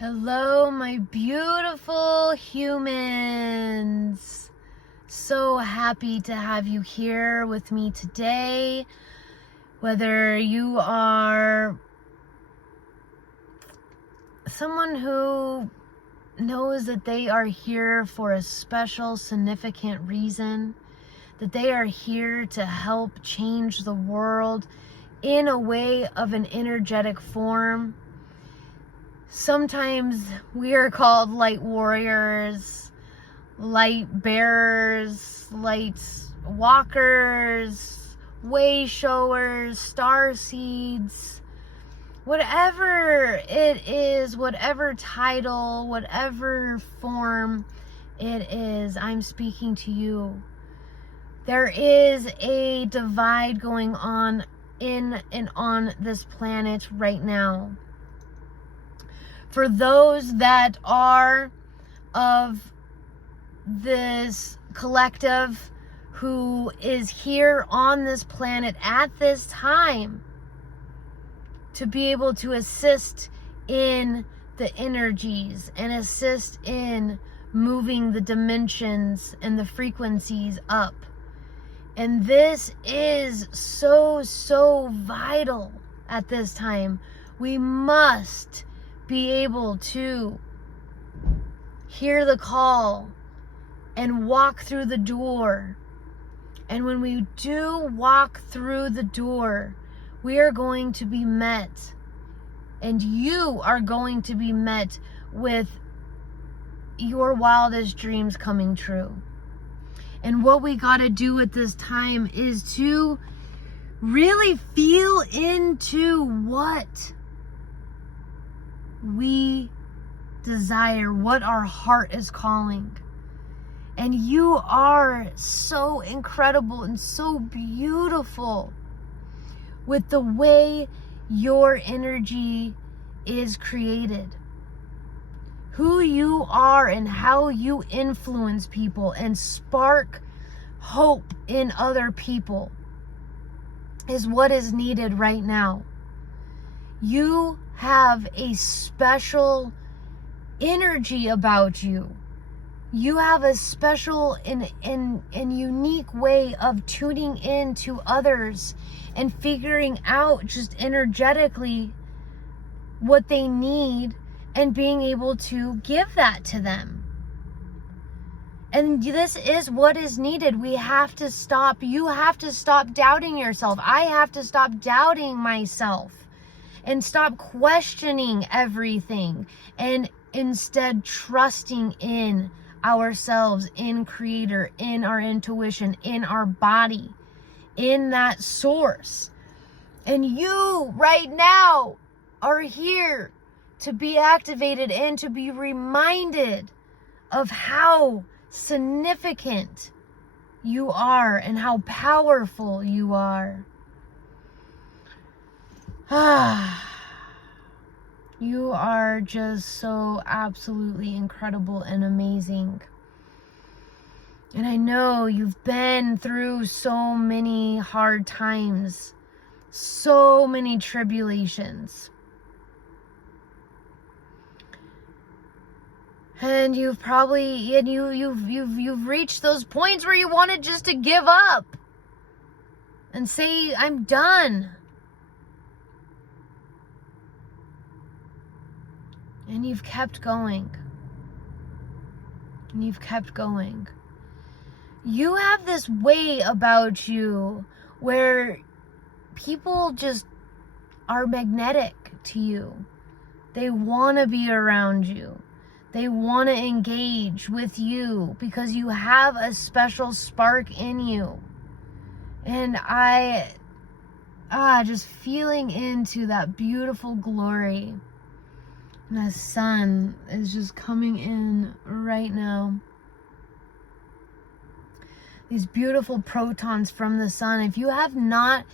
Hello, my beautiful humans. So happy to have you here with me today. Whether you are someone who knows that they are here for a special, significant reason, that they are here to help change the world in a way of an energetic form. Sometimes we are called light warriors, light bearers, light walkers, way showers, starseeds, whatever it is, whatever title, whatever form it is, I'm speaking to you. There is a divide going on in and on this planet right now. For those that are of this collective who is here on this planet at this time to be able to assist in the energies and assist in moving the dimensions and the frequencies up. And this is so vital at this time. We must be able to hear the call and walk through the door. And when we do walk through the door, we are going to be met, and you are going to be met with your wildest dreams coming true. And what we got to do at this time is to really feel into what we desire, what our heart is calling. And you are so incredible and so beautiful with the way your energy is created. Who you are and how you influence people and spark hope in other people is what is needed right now. You have a special energy about you. You have a special and unique way of tuning in to others and figuring out just energetically what they need and being able to give that to them. And this is what is needed. We have to stop. You have to stop doubting yourself. I have to stop doubting myself and stop questioning everything and instead trusting in ourselves, in Creator, in our intuition, in our body, in that source. And you right now are here to be activated and to be reminded of how significant you are and how powerful you are. You are just so absolutely incredible and amazing. And I know you've been through so many hard times, so many tribulations. And you've reached those points where you wanted just to give up and say, I'm done. And you've kept going. And you've kept going. You have this way about you where people just are magnetic to you. They want to be around you. They want to engage with you because you have a special spark in you. And just feeling into that beautiful glory. And the sun is just coming in right now. These beautiful protons from the sun. If you have not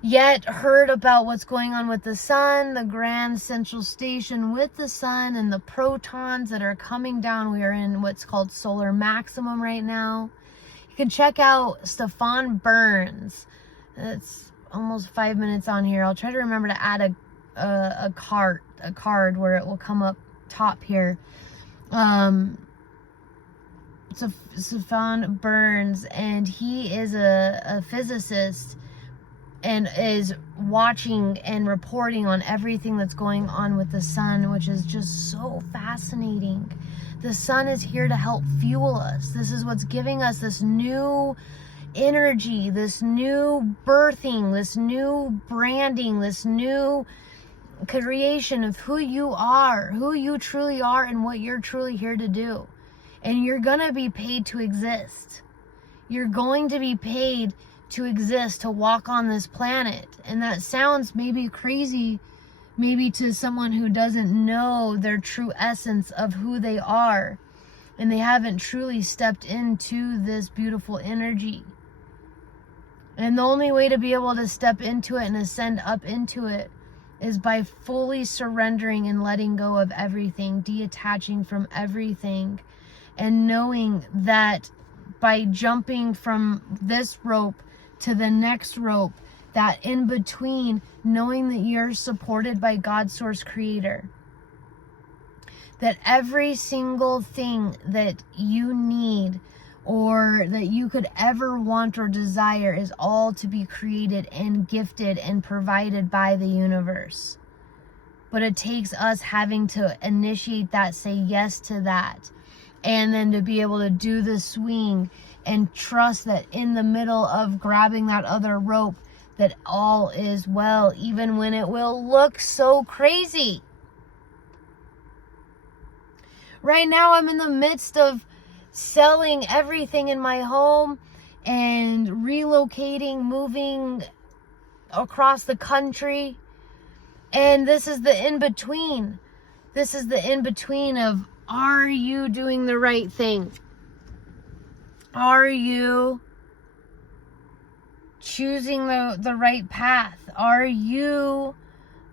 yet heard about what's going on with the sun, the grand central station with the sun and the protons that are coming down, we are in what's called solar maximum right now. You can check out Stefan Burns. It's almost 5 minutes on here. I'll try to remember to add a card where it will come up top here. Stefan Burns, and he is a physicist and is watching and reporting on everything that's going on with the sun, which is just so fascinating. The sun is here to help fuel us. This is what's giving us this new energy, this new birthing, this new branding, this new creation of who you are, who you truly are, and what you're truly here to do. And you're going to be paid to exist. You're going to be paid to exist, to walk on this planet. And that sounds maybe crazy, maybe to someone who doesn't know their true essence of who they are, and they haven't truly stepped into this beautiful energy. And the only way to be able to step into it and ascend up into it is by fully surrendering and letting go of everything, detaching from everything, and knowing that by jumping from this rope to the next rope, that in between, knowing that you're supported by God's source creator, that every single thing that you need or that you could ever want or desire is all to be created and gifted and provided by the universe. But it takes us having to initiate that, say yes to that, and then to be able to do the swing and trust that in the middle of grabbing that other rope, that all is well, even when it will look so crazy. Right now, I'm in the midst of selling everything in my home and relocating, moving across the country. And this is the in-between. This is the in-between of, are you doing the right thing? Are you choosing the right path? Are you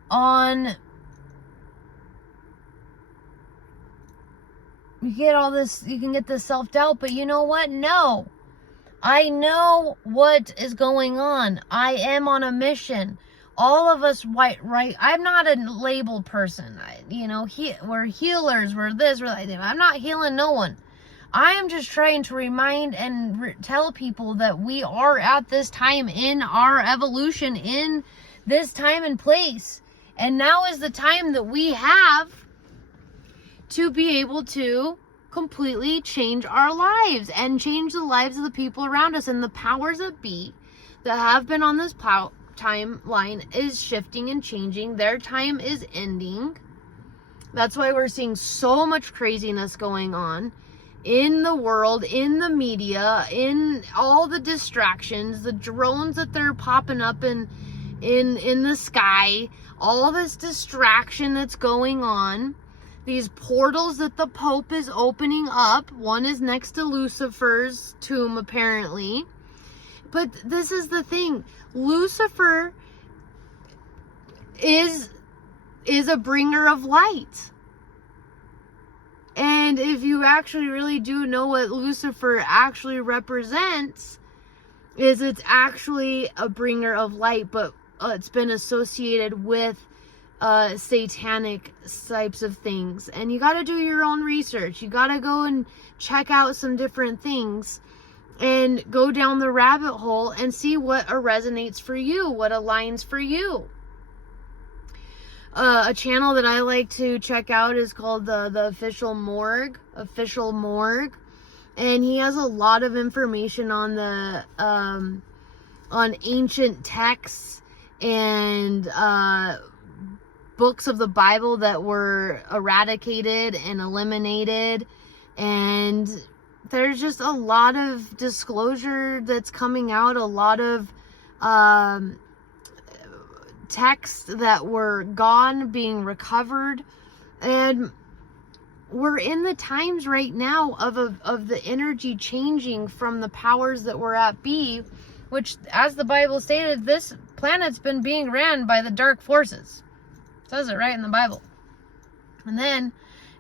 on... You get all this, you can get this self-doubt, but you know what? No. I know what is going on. I am on a mission. All of us, right? I'm not a labeled person. We're healers, we're this, we're that. I'm not healing no one. I am just trying to remind and tell people that we are at this time in our evolution, in this time and place. And now is the time that we have to be able to completely change our lives and change the lives of the people around us. And the powers that be that have been on this timeline is shifting and changing. Their time is ending. That's why we're seeing so much craziness going on in the world, in the media, in all the distractions, the drones that they're popping up in the sky, all this distraction that's going on. These portals that the Pope is opening up. One is next to Lucifer's tomb, apparently. But this is the thing. Lucifer is a bringer of light. And if you actually really do know what Lucifer actually represents, is it's actually a bringer of light, but it's been associated with satanic types of things. And you got to do your own research. You got to go and check out some different things and go down the rabbit hole and see what resonates for you, what aligns for you. A channel that I like to check out is called the Official Morgue, and he has a lot of information on the on ancient texts and books of the Bible that were eradicated and eliminated, and there's just a lot of disclosure that's coming out, a lot of texts that were gone being recovered. And we're in the times right now of the energy changing from the powers that were at be, which, as the Bible stated, this planet's been being ran by the dark forces. It says it right in the Bible. And then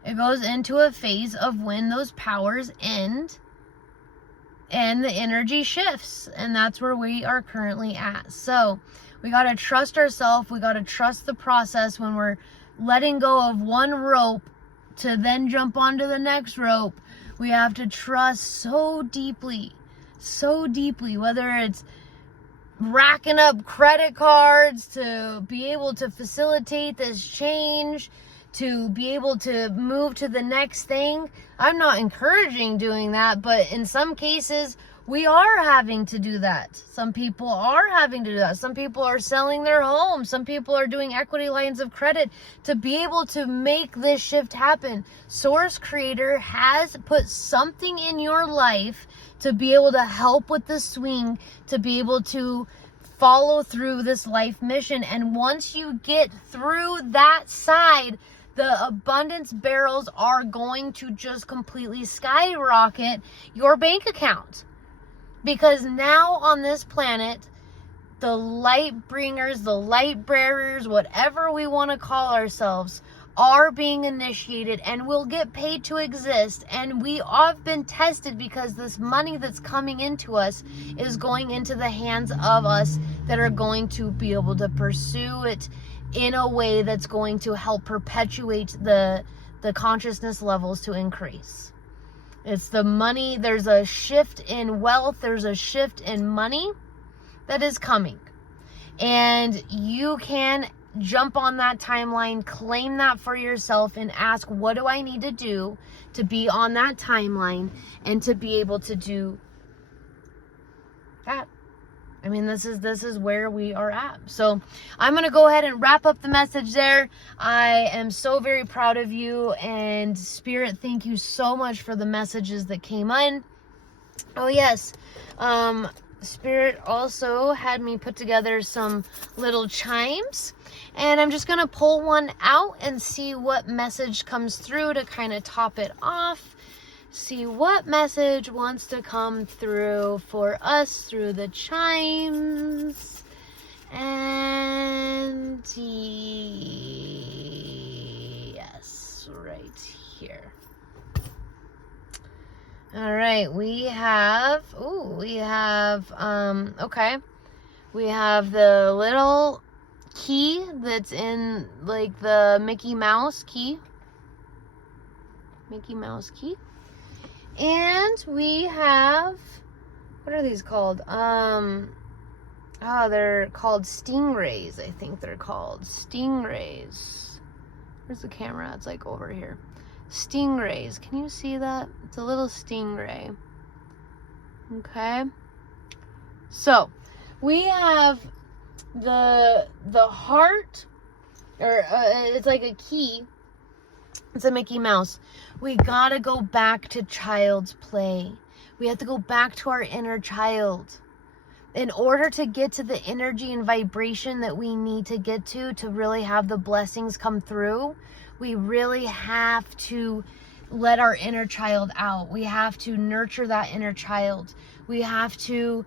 it goes into a phase of when those powers end and the energy shifts, and that's where we are currently at. So we got to trust ourselves. We got to trust the process when we're letting go of one rope to then jump onto the next rope. We have to trust so deeply, whether it's racking up credit cards to be able to facilitate this change, to be able to move to the next thing. I'm not encouraging doing that, but in some cases, we are having to do that. Some people are having to do that. Some people are selling their homes. Some people are doing equity lines of credit to be able to make this shift happen. Source Creator has put something in your life to be able to help with the swing, to be able to follow through this life mission. And once you get through that side, the abundance barrels are going to just completely skyrocket your bank account. Because now on this planet, the light bringers, the light bearers, whatever we want to call ourselves, are being initiated and will get paid to exist. And we have been tested because this money that's coming into us is going into the hands of us that are going to be able to pursue it in a way that's going to help perpetuate the consciousness levels to increase. It's the money. There's a shift in wealth. There's a shift in money that is coming. And you can jump on that timeline, claim that for yourself, and ask, what do I need to do to be on that timeline and to be able to do that? I mean, this is where we are at. So I'm going to go ahead and wrap up the message there. I am so very proud of you, and Spirit, thank you so much for the messages that came in. Oh yes. Spirit also had me put together some little chimes, and I'm just going to pull one out and see what message comes through to kind of top it off. See what message wants to come through for us through the chimes. And yes, right here. All right, we have we have the little key that's in like the Mickey Mouse key. And we have, what are these called? They're called stingrays. I think they're called stingrays. Where's the camera? It's like over here. Stingrays. Can you see that? It's a little stingray. Okay. So we have the heart, or it's like a key. It's a Mickey Mouse. We gotta go back to child's play. We have to go back to our inner child. In order to get to the energy and vibration that we need to get to really have the blessings come through, we really have to let our inner child out. We have to nurture that inner child. We have to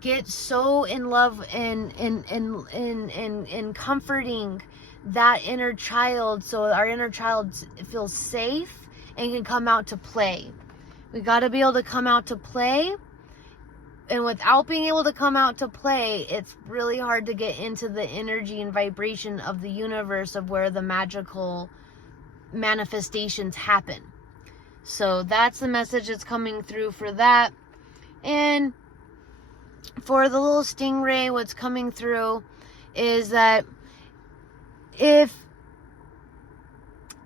get so in love and comforting that inner child, so our inner child feels safe and can come out to play. We got to be able to come out to play, and without being able to come out to play, it's really hard to get into the energy and vibration of the universe of where the magical manifestations happen. So that's the message that's coming through for that. And for the little stingray, what's coming through is that if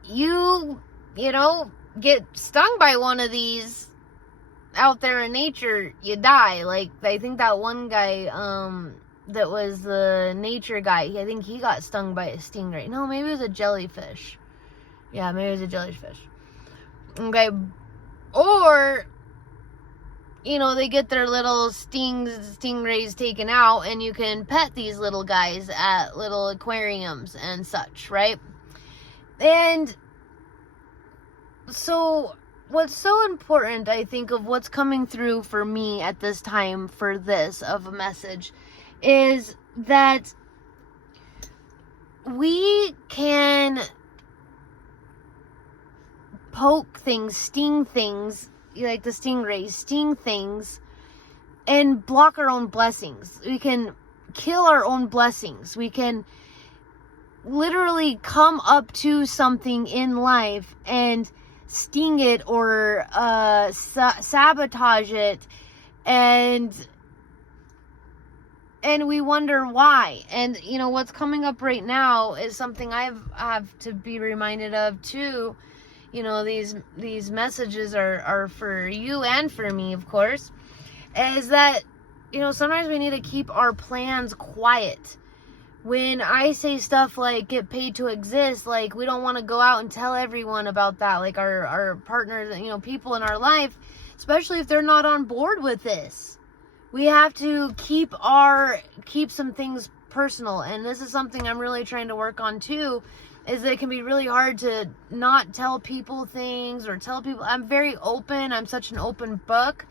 you get stung by one of these out there in nature, you die. Like, I think that one guy, that was the nature guy, I think he got stung by a stingray. No, maybe it was a jellyfish. Yeah, maybe it was a jellyfish. Okay. Or, they get their little stingrays taken out, and you can pet these little guys at little aquariums and such, right? And so what's so important, I think, of what's coming through for me at this time for this of a message is that we can poke things, sting things, like the stingrays, sting things, and block our own blessings. We can kill our own blessings. We can literally come up to something in life and sting it or sabotage it, and we wonder why. And you know what's coming up right now is something I have to be reminded of too. You know, these messages are for you and for me, of course, is that, you know, sometimes we need to keep our plans quiet. When I say stuff like get paid to exist, like we don't want to go out and tell everyone about that, like our partners, you know, people in our life, especially if they're not on board with this. We have to keep some things personal. And this is something I'm really trying to work on too, is that it can be really hard to not tell people things or tell people. I'm very open. I'm such an open book.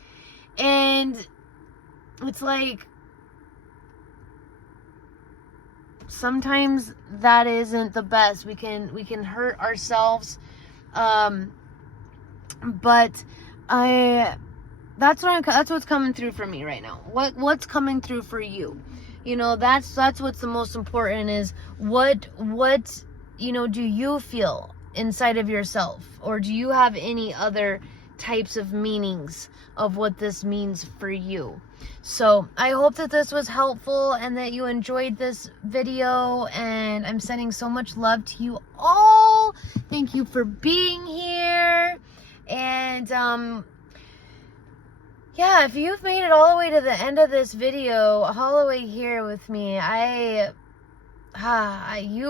And it's like, sometimes that isn't the best. We can hurt ourselves. But that's what's coming through for me right now. What's coming through for you? You know, that's what's the most important, is what you know, do you feel inside of yourself, or do you have any other types of meanings of what this means for you? So I hope that this was helpful and that you enjoyed this video, and I'm sending so much love to you all. Thank you for being here. And yeah, if you've made it all the way to the end of this video, all the way here with me, you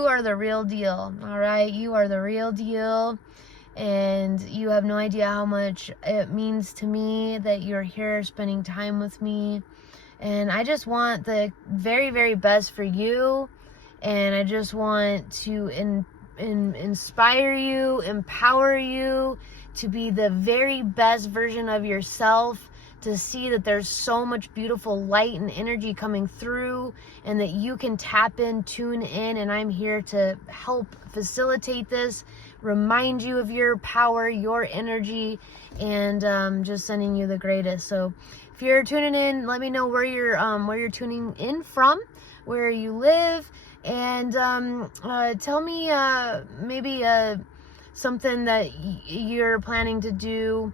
are the real deal. All right, you are the real deal. And you have no idea how much it means to me that you're here spending time with me. And I just want the very, very best for you. And I just want to inspire you, empower you to be the very best version of yourself, to see that there's so much beautiful light and energy coming through, and that you can tap in, tune in, and I'm here to help facilitate this, remind you of your power, your energy, and just sending you the greatest. So if you're tuning in, let me know where you're tuning in from, where you live, and tell me maybe something that you're planning to do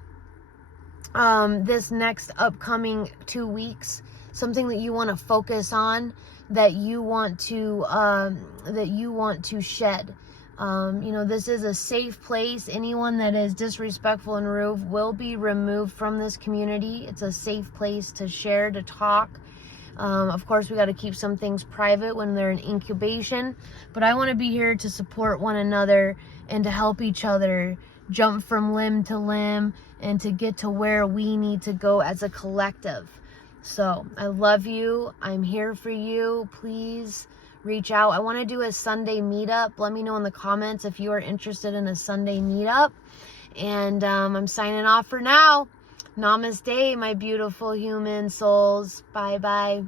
this next upcoming 2 weeks, something that you want to focus on, that you want to shed. You know, this is a safe place. Anyone that is disrespectful and rude will be removed from this community. It's a safe place to share, to talk. Of course, we got to keep some things private when they're in incubation, but I want to be here to support one another and to help each other jump from limb to limb and to get to where we need to go as a collective. So I love you. I'm here for you. Please reach out. I want to do a Sunday meetup. Let me know in the comments if you are interested in a Sunday meetup. And I'm signing off for now. Namaste, my beautiful human souls. Bye-bye.